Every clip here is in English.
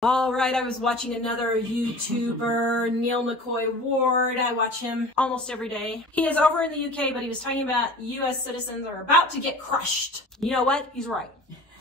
All right, I was watching another YouTuber, Neil McCoy Ward. I watch him almost every day. He is over in the UK, but he was talking about US citizens are about to get crushed. You know what? He's right.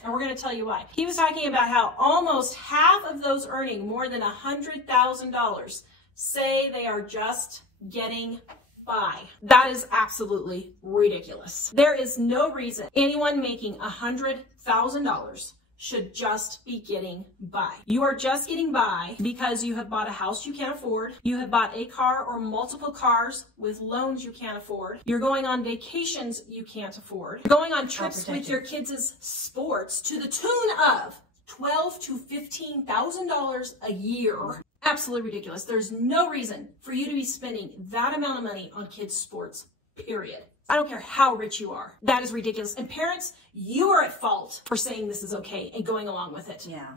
And we're going to tell you why. He was talking about how almost half of those earning more than $100,000 say they are just getting by. That is absolutely ridiculous. There is no reason anyone making $100,000 should just be getting by. You are just getting by because you have bought a house you can't afford. You have bought a car or multiple cars with loans you can't afford. You're going on vacations you can't afford. You're going on trips with your kids' sports to the tune of $12,000 to $15,000 a year. Absolutely ridiculous. There's no reason for you to be spending that amount of money on kids' sports, period. I don't care how rich you are. That is ridiculous. And parents, you are at fault for saying this is okay and going along with it. Yeah.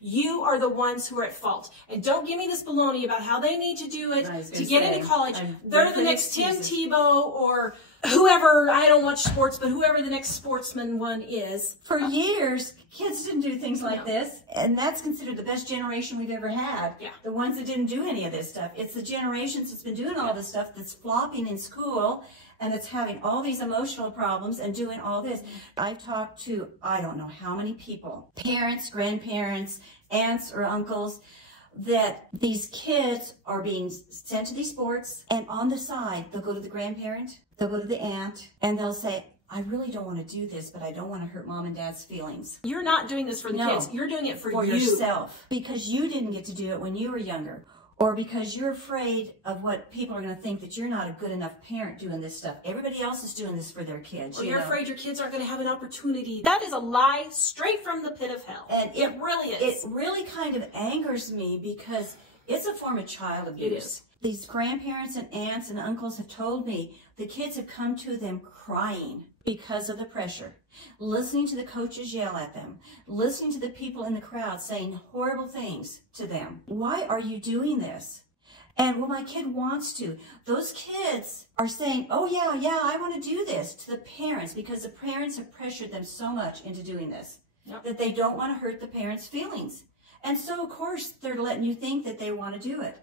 You are the ones who are at fault. And don't give me this baloney about how they need to do it to get into college. They're the next Tim Tebow or whoever, I don't watch sports, but whoever the next sportsman one is. For years, kids didn't do things like this, and that's considered the best generation we've ever had. Yeah. The ones that didn't do any of this stuff. It's the generations that's been doing all this stuff that's flopping in school, and it's having all these emotional problems and doing all this. I've talked to, I don't know how many people, parents, grandparents, aunts or uncles, that these kids are being sent to these sports, and on the side, they'll go to the grandparent, they'll go to the aunt, and they'll say, I really don't want to do this, but I don't want to hurt mom and dad's feelings. You're not doing this for the kids. You're doing it for you. Yourself. Because you didn't get to do it when you were younger. Or because you're afraid of what people are going to think that you're not a good enough parent doing this stuff. Everybody else is doing this for their kids. Or you're afraid your kids aren't going to have an opportunity. That is a lie straight from the pit of hell. And it really is. It really kind of angers me because it's a form of child abuse. It is. These grandparents and aunts and uncles have told me the kids have come to them crying because of the pressure, listening to the coaches yell at them, listening to the people in the crowd saying horrible things to them. Why are you doing this? And well, my kid wants to. Those kids are saying, oh yeah, I want to do this to the parents because the parents have pressured them so much into doing this that they don't want to hurt the parents' feelings. And so, of course, they're letting you think that they want to do it.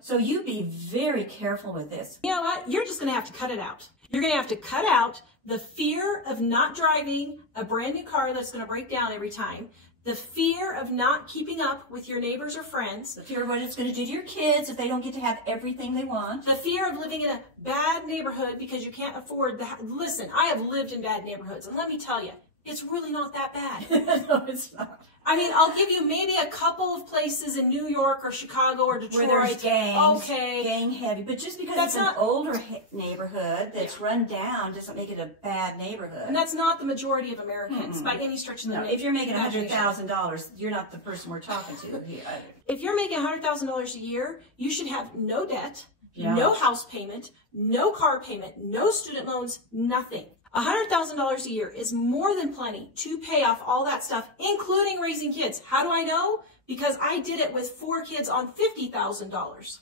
So you be very careful with this. You know what? You're just going to have to cut it out. You're going to have to cut out the fear of not driving a brand new car that's going to break down every time. The fear of not keeping up with your neighbors or friends. The fear of what it's going to do to your kids if they don't get to have everything they want. The fear of living in a bad neighborhood because you can't afford the... Listen, I have lived in bad neighborhoods, and let me tell you, it's really not that bad. No, it's not. I mean, I'll give you maybe a couple of places in New York or Chicago or Detroit. Where there's gangs, okay, gang heavy. But just because it's an older neighborhood that's run down doesn't make it a bad neighborhood. And that's not the majority of Americans by any stretch of the If you're making $100,000, you're not the person we're talking to here. If you're making $100,000 a year, you should have no debt, no house payment, no car payment, no student loans, nothing. $100,000 a year is more than plenty to pay off all that stuff, including raising kids. How do I know? Because I did it with 4 kids on $50,000.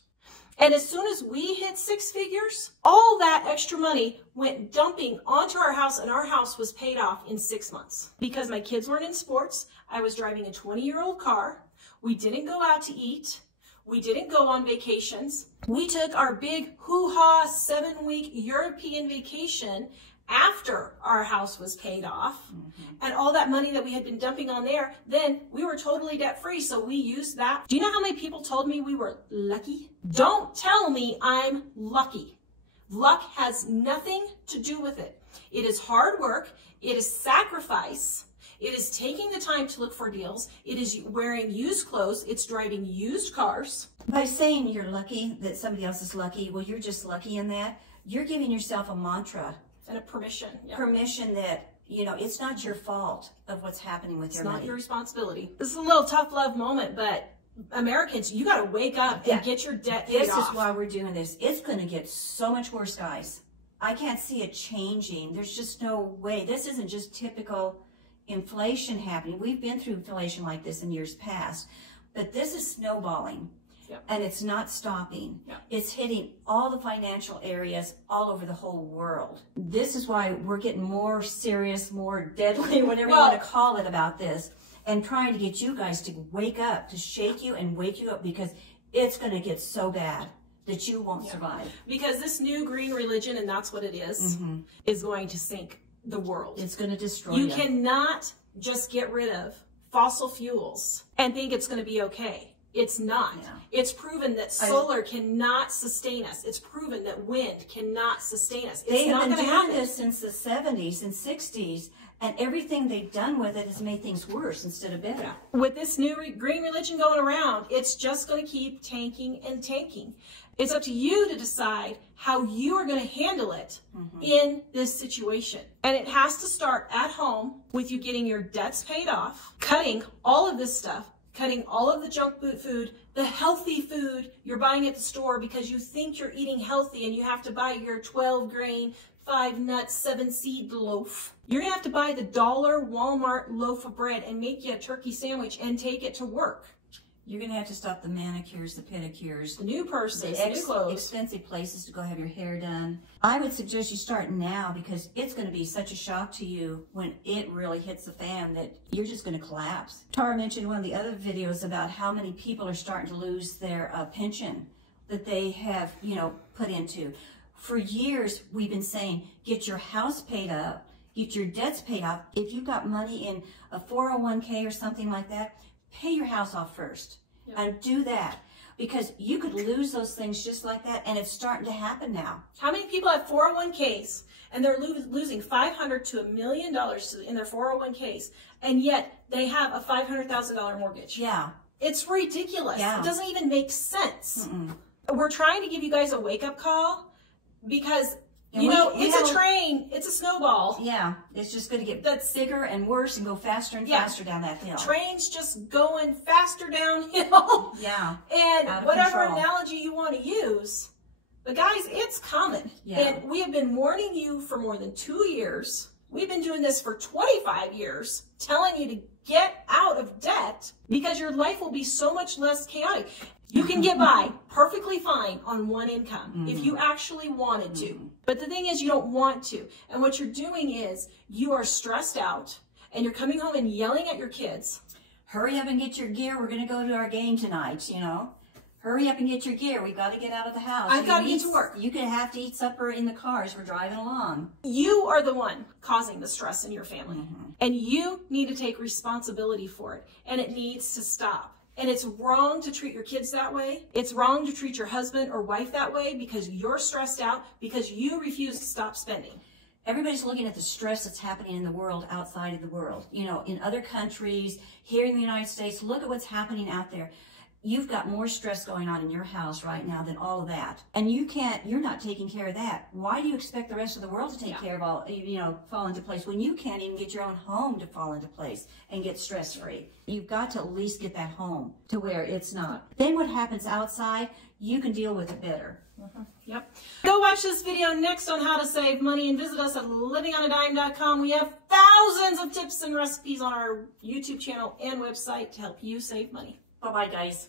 And as soon as we hit 6 figures, all that extra money went dumping onto our house, and our house was paid off in 6 months. Because my kids weren't in sports, I was driving a 20-year-old car, we didn't go out to eat, we didn't go on vacations. We took our big hoo-ha 7-week European vacation after our house was paid off, and all that money that we had been dumping on there, then we were totally debt-free, so we used that. Do you know how many people told me we were lucky? Don't tell me I'm lucky. Luck has nothing to do with it. It is hard work. It is sacrifice. It is taking the time to look for deals. It is wearing used clothes. It's driving used cars. By saying you're lucky, that somebody else is lucky, well, you're just lucky in that, you're giving yourself a mantra. And a permission. Permission that, you know, it's not your fault of what's happening with your money. It's not your responsibility. This is a little tough love moment, but Americans, you got to wake up and get your debt paid off. This is why we're doing this. It's going to get so much worse, guys. I can't see it changing. There's just no way. This isn't just typical inflation happening. We've been through inflation like this in years past, but this is snowballing. And it's not stopping. It's hitting all the financial areas all over the whole world. This is why we're getting more serious, more deadly, whatever you want to call it about this. and trying to get you guys to wake up, to shake you and wake you up, because it's going to get so bad that you won't survive. Because this new green religion, and that's what it is going to sink the world. It's going to destroy you. You cannot just get rid of fossil fuels and think it's going to be okay. It's not. Yeah. It's proven that solar cannot sustain us. It's proven that wind cannot sustain us. They have been doing this since the 70s and 60s, and everything they've done with it has made things worse instead of better. Yeah. With this new green religion going around, it's just going to keep tanking and tanking. It's up to you to decide how you are going to handle it in this situation. And it has to start at home with you getting your debts paid off, cutting all of this stuff, cutting all of the junk food, the healthy food you're buying at the store because you think you're eating healthy and you have to buy your 12 grain, 5 nut, 7 seed loaf. You're going to have to buy the $1 Walmart loaf of bread and make you a turkey sandwich and take it to work. You're going to have to stop the manicures, the pedicures, the new purses, the new clothes, expensive places to go have your hair done. I would suggest you start now, because it's going to be such a shock to you when it really hits the fan that you're just going to collapse. Tara mentioned one of the other videos about how many people are starting to lose their pension that they have, put into. For years, we've been saying, get your house paid up, get your debts paid off. If you've got money in a 401k or something like that, pay your house off first. Yep. And do that, because you could lose those things just like that, and it's starting to happen now. How many people have 401ks and they're losing $500 to $1 million in their 401ks, and yet they have a $500,000 mortgage? Yeah. It's ridiculous. Yeah. It doesn't even make sense. We're trying to give you guys a wake-up call, because it's a train, it's a snowball. Yeah, it's just going to get bigger and worse and go faster and faster down that hill. Train's just going faster downhill. Yeah. And whatever analogy you want to use. But guys, it's coming. Yeah. And we have been warning you for more than 2 years. We've been doing this for 25 years, telling you to get out of debt, because your life will be so much less chaotic. You can get by perfectly fine on one income if you actually wanted to. But the thing is, you don't want to. And what you're doing is you are stressed out and you're coming home and yelling at your kids. Hurry up and get your gear. We're going to go to our game tonight, Hurry up and get your gear. We've got to get out of the house. I've got to get to work. You could have to eat supper in the car as we're driving along. You are the one causing the stress in your family. And you need to take responsibility for it. And it needs to stop. And it's wrong to treat your kids that way. It's wrong to treat your husband or wife that way, because you're stressed out because you refuse to stop spending. Everybody's looking at the stress that's happening in the world outside of the world. In other countries, here in the United States, look at what's happening out there. You've got more stress going on in your house right now than all of that. And you're not taking care of that. Why do you expect the rest of the world to take care of all, fall into place when you can't even get your own home to fall into place and get stress-free? You've got to at least get that home to where it's not. Then what happens outside, you can deal with it better. Yep. Go watch this video next on how to save money, and visit us at livingonadime.com. We have thousands of tips and recipes on our YouTube channel and website to help you save money. Bye-bye, guys.